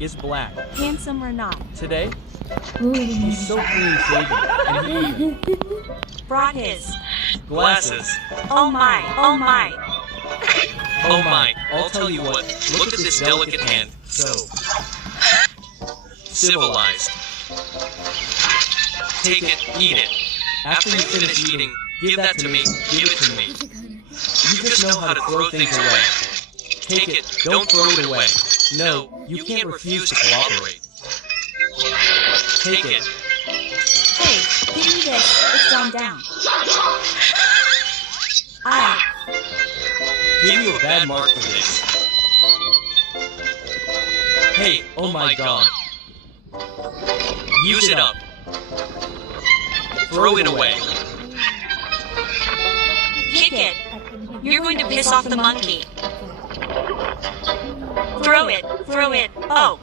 is black. Handsome or not? Today, he's so clean shaven, and he even Brought his. glasses. Oh my, oh my. Oh my, I'll tell you what, look at this delicate hand. So civilized. Take it, eat it. After you finish eating, give that to me, give it to me. You just know how to throw things away. Take it, don't throw it away. No, you can't refuse to cooperate. Take it. Hey, give me this. It's gone down. I. Give you a bad mark for this. Hey, oh my god. Use it up. Throw it away. Kick it. You're going to piss off the monkey. Throw it, throw it. Oh.